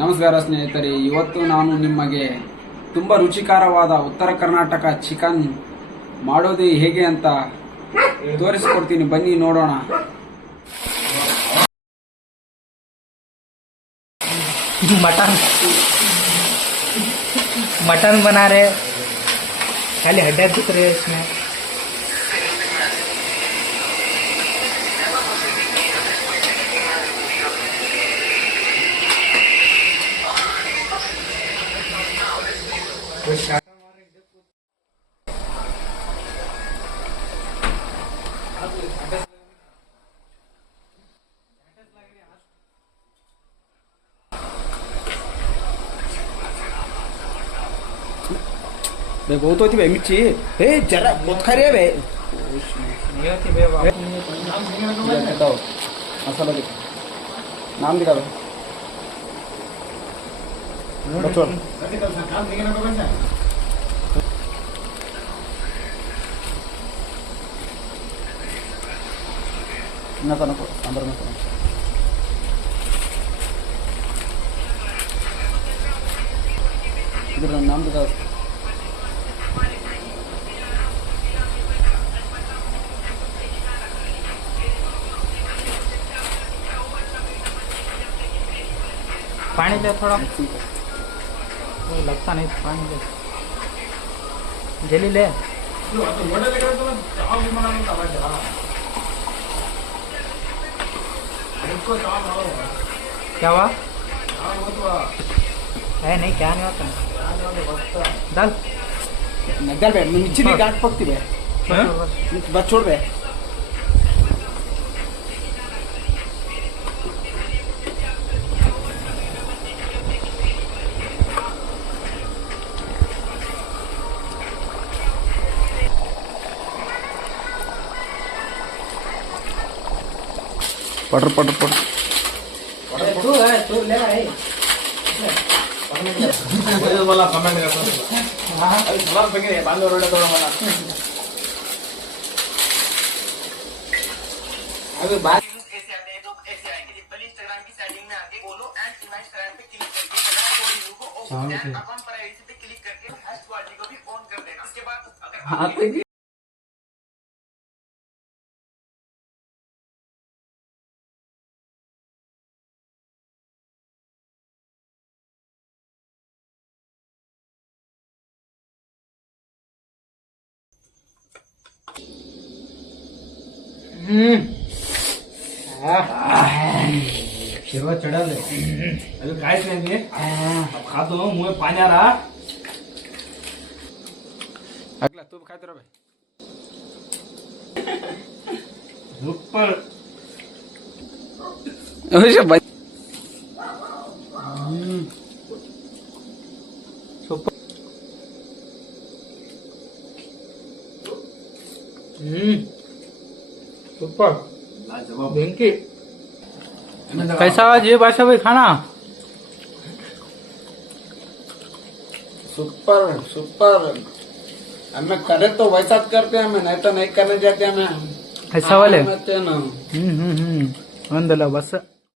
ನಮಸ್ಕಾರ ಸ್ನೇಹಿತರೆ, ಇವತ್ತು ನಾನು ನಿಮಗೆ ತುಂಬ ರುಚಿಕರವಾದ ಉತ್ತರ ಕರ್ನಾಟಕ ಚಿಕನ್ ಮಾಡೋದು ಹೇಗೆ ಅಂತ ತೋರಿಸಿಕೊಡ್ತೀನಿ. ಬನ್ನಿ ನೋಡೋಣ. मटन बना रहे, खाली हड्डियाँ दिख रही है इसमें। बे बहुत होती बे मिर्ची, हे जरा बहुत खा रहे बे। नहीं होती बे बाबू। बताओ मसाला दिखा, नाम दिखा बे। बच्चों नको नको सांबर नको. इधर नाम दिखा. पानी ले थोड़ा, वो लगता नहीं पानी ले, जली ले। क्या हुआ? है नहीं, क्या नहीं होता। डाल नगल बे, मिर्ची नहीं गांठ पकती बे, बस छोड़ बे. पटर पटर पटर तू ले भाई। वाला कमेंट करता हां सलाम बगे बांधो रोड तोड़ वाला. अबे बात ऐसे आते हैं तो ऐसे आएंगे. पहले इंस्टाग्राम की सेटिंग में आके बोलो एंड इंस्टाग्राम पे क्लिक करके चला कोड को ओपन अकाउंट प्राइवेसी पे क्लिक करके हैश क्वालिटी को भी ऑन कर देना. उसके बाद अगर आप शेरवा चढ़ा दे. अभी काहीच नाही मी खातो. मुळे पाणी आला. अगला तू खात रह बे. सुपर ओशे भाई. सुपर. सुपर लाजवाब. बेंकी कैसा हुआ जी बादशाह भाई खाना? Super super. हमें करे तो वैसा करते हैं, हमें नहीं तो नहीं करने जाते हमें. ऐसा वाले ना ಒಂದಲ್ಲ ಬಸ್